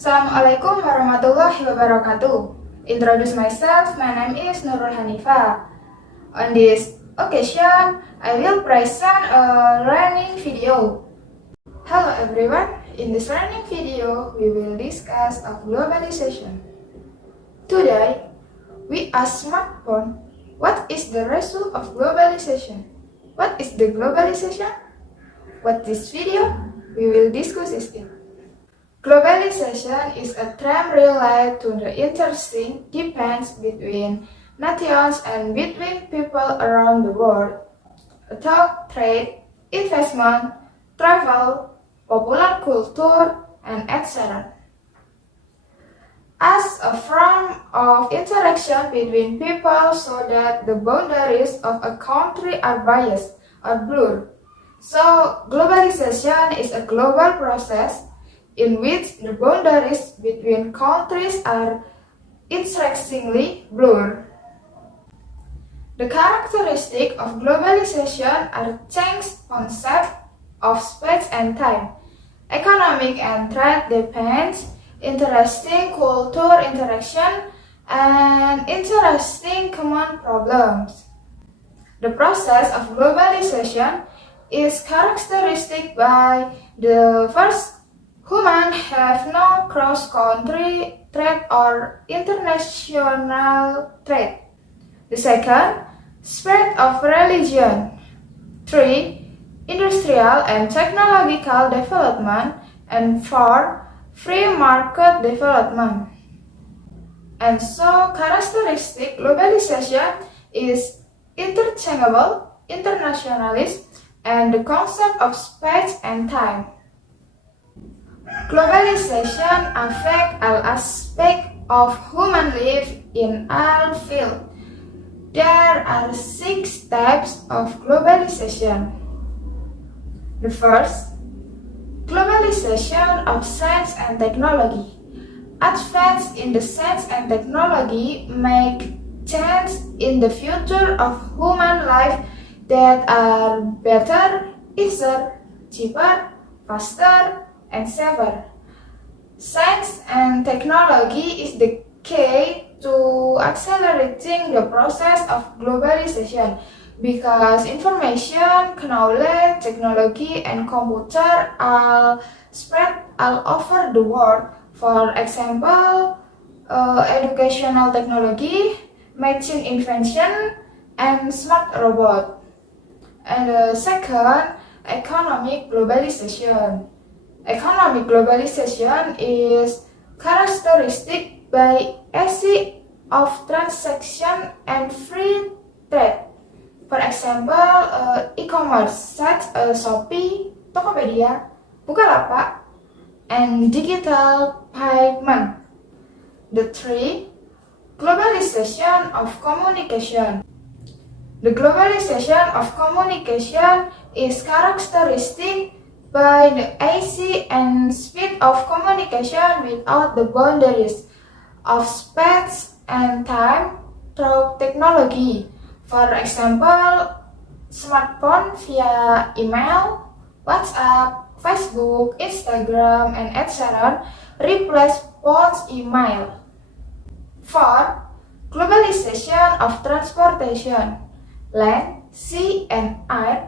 Assalamualaikum warahmatullahi wabarakatuh. Introduce myself, my name is Nurul Hanifa. On this occasion, I will present a learning video. Hello everyone, in this learning video, we will discuss of globalization. Today, we ask smartphone, what is the result of globalization? What is the globalization? What this video, we will discuss it. Globalization is a term related to the interesting depends between nations and between people around the world, through trade, investment, travel, popular culture, and etc. As a form of interaction between people so that the boundaries of a country are biased or blurred. So, globalization is a global process in which the boundaries between countries are increasingly blurred. The characteristics of globalization are changed concept of space and time, economic and trade depends, interesting culture interaction, and interesting common problems. The process of globalization is characteristic by the first, humans have no cross-country trade or international trade. The second, spread of religion. 3. Industrial and technological development. And 4. Free market development. And so, characteristic globalization is interchangeable, internationalist, and the concept of space and time. Globalization affects all aspects of human life in all fields. There are 6 types of globalization. The first, globalization of science and technology. Advances in the science and technology make change in the future of human life that are better, easier, cheaper, faster, and safer. Science and technology is the key to accelerating the process of globalization because information, knowledge, technology, and computer are spread all over the world. For example, educational technology, machine invention, and smart robot. And the second, economic globalization. Economic globalization is characteristic by ease of transaction and free trade. For example, e-commerce such as Shopee, Tokopedia, Bukalapak, and digital payment. The 3. Globalization of communication. The globalization of communication is characteristic by the ease and speed of communication without the boundaries of space and time through technology. For example, smartphone via email, WhatsApp, Facebook, Instagram, and etc. replace post email. 4. Globalization of transportation. Land, sea, and air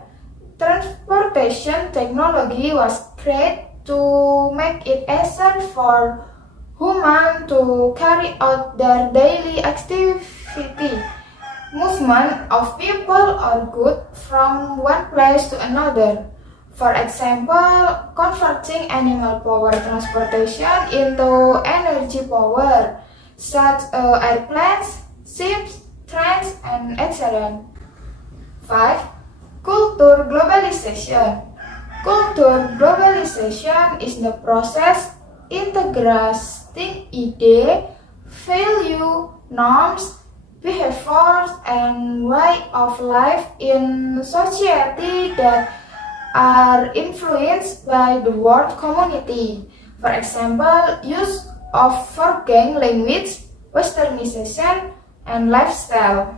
transportation technology was created to make it easier for humans to carry out their daily activity, movement of people or goods from one place to another. For example, converting animal power transportation into energy power, such as airplanes, ships, trains, and etc. 5. Culture globalization. Culture globalization is the process integrating ideas, values, norms, behaviors, and way of life in society that are influenced by the world community. For example, use of foreign language, westernization, and lifestyle.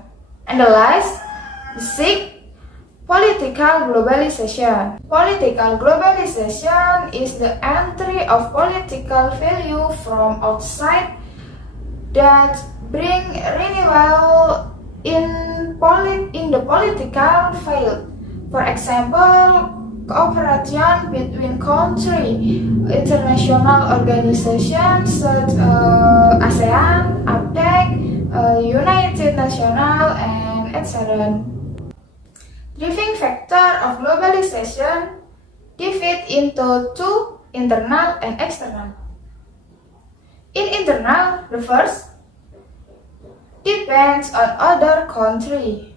And the last, the 6. Political globalization. Political globalization is the entry of political value from outside that bring renewal in the political field. For example, cooperation between countries, international organizations such as ASEAN, APEC, United Nations, and etc. Driving factor of globalization divide into two, internal and external. In internal, the first depends on other country.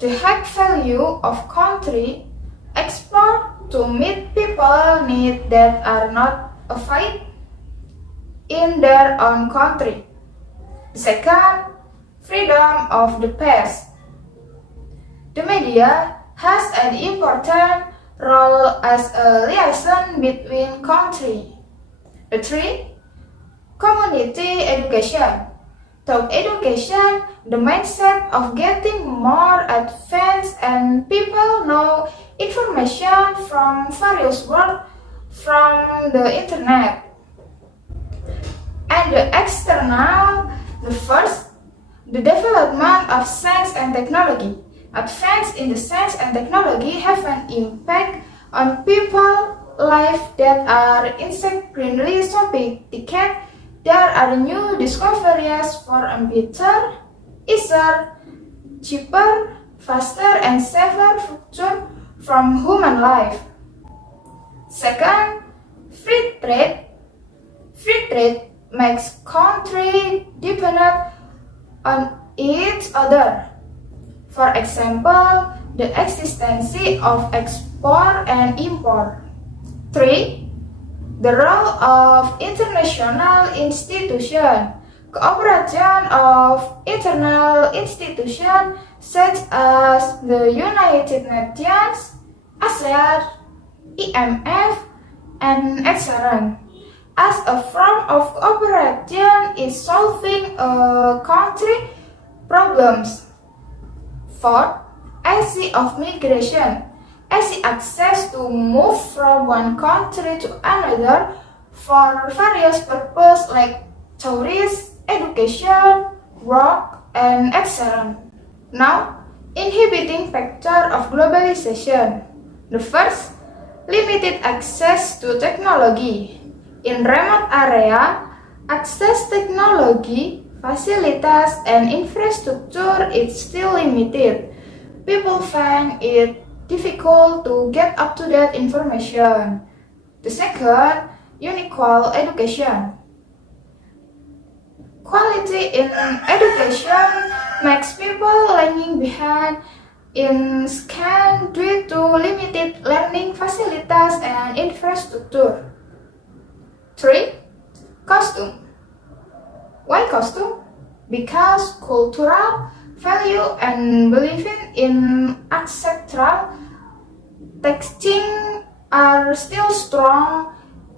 The high value of country export to meet people needs that are not available in their own country. The second, freedom of the press. The media has an important role as a liaison between countries. The three, community education. Through education, the mindset of getting more advanced and people know information from various worlds from the internet. And the external, the first, the development of science and technology. Advances in the science and technology have an impact on people's life that are increasingly sophisticated. There are new discoveries for a better, easier, cheaper, faster, and safer future from human life. Second, free trade. Free trade makes countries dependent on each other. For example, the existence of export and import. 3. The role of international institutions. Cooperation of international institutions such as the United Nations, ASEAN, IMF, and etc. as a form of cooperation is solving a country problems. 4. Easy of migration. Easy access to move from one country to another for various purposes like tourism, education, work, and etc. Now, inhibiting factor of globalization. The first, limited access to technology. In remote area, access technology, facilities, and infrastructure is still limited. People find it difficult to get up-to-date information. The second, unequal education. Quality in education makes people lagging behind in scan due to limited learning facilities and infrastructure. 3. Costume. Why costume? Because cultural value and believing in ancestral texting are still strong.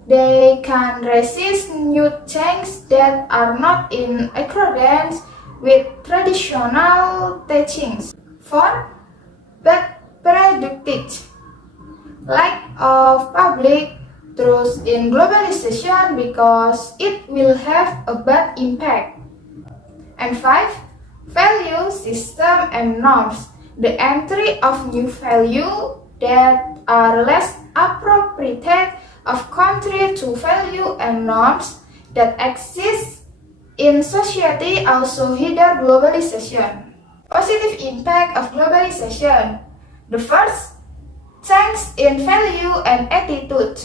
They can resist new changes that are not in accordance with traditional teachings. 4. Bad predicted. Lack of public trust in globalization because it will have a bad impact. And 5. Value system and norms. The entry of new value that are less appropriate of country to value and norms that exist in society also hinder globalization. Positive impact of globalization. The first, change in value and attitude.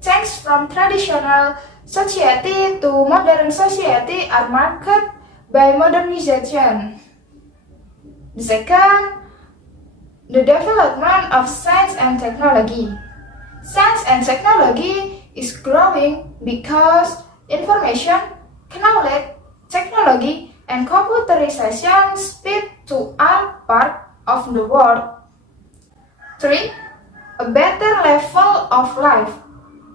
Change from traditional society to modern society are marked by modernization. The second, the development of science and technology. Science and technology is growing because information, knowledge, technology, and computerization spread to all parts of the world. 3. A better level of life.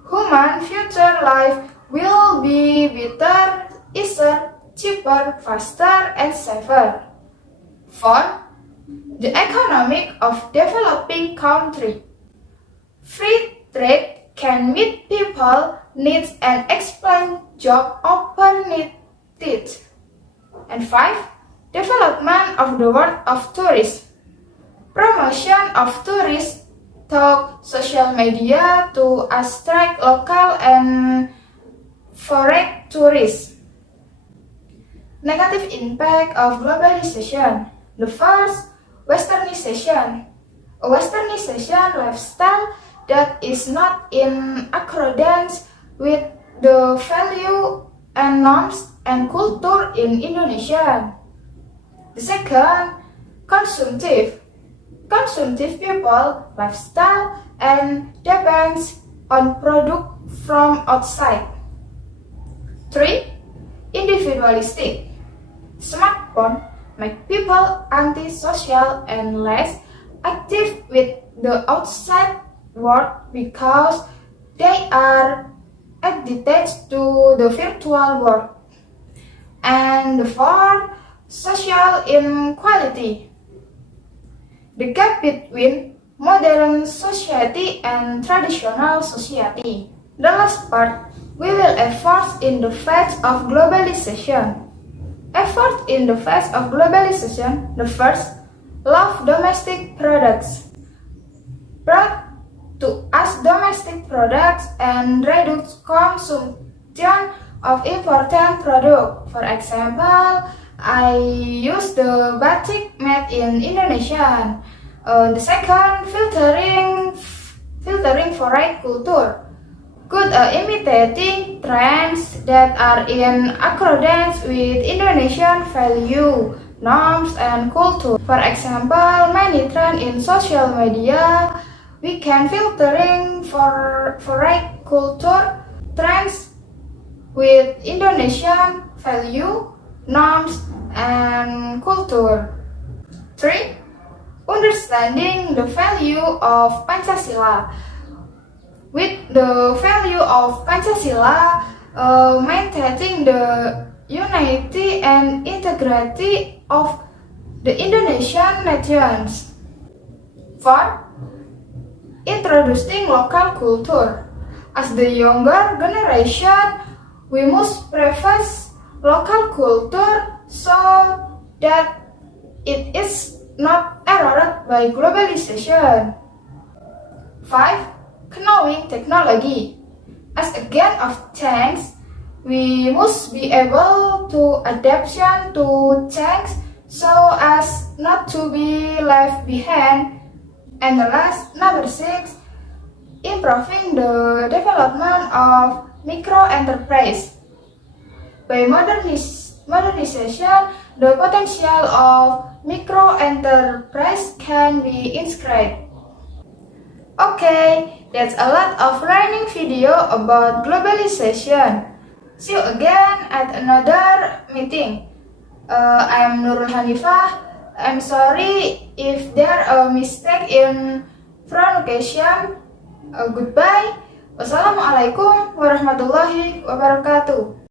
Human future life will be better, easier, cheaper, faster, and safer. 4. the economic of developing country. Free trade can meet people needs and explain job opportunities. And 5. Development of the world of tourism. Promotion of tourism through social media to attract local and foreign tourists. Negative impact of globalization. The first, westernization. A westernization lifestyle that is not in accordance with the value and norms and culture in Indonesia. The second, consumptive people lifestyle and depends on product from outside. 3. Individualistic. Smartphone make people antisocial and less active with the outside world because they are addicted to the virtual world. And the fourth, social inequality. The gap between modern society and traditional society. The last part, we will effort in the face of globalization. Effort in the face of globalization. The first, love domestic products. Brought to us domestic products and reduce consumption of important products. For example, I use the batik made in Indonesia. The second, filtering foreign culture. Good imitating trends that are in accordance with Indonesian value, norms, and culture. For example, many trends in social media, we can filtering for foreign culture trends with Indonesian value, norms, and culture. 3. Understanding the value of Pancasila. With the value of Pancasila, maintaining the unity and integrity of the Indonesian nations. 4. Introducing local culture. As the younger generation, we must preface local culture so that it is not eroded by globalization. 5. Knowing technology. As a gain of change, we must be able to adaptation to change so as not to be left behind. And the last, number 6, improving the development of micro enterprise. By modernization, the potential of micro enterprise can be inscribed. Okay, that's a lot of learning video about globalization. See you again at another meeting. I'm Nurul Hanifah. I'm sorry if there a mistake in pronunciation. Goodbye. Wassalamualaikum warahmatullahi wabarakatuh.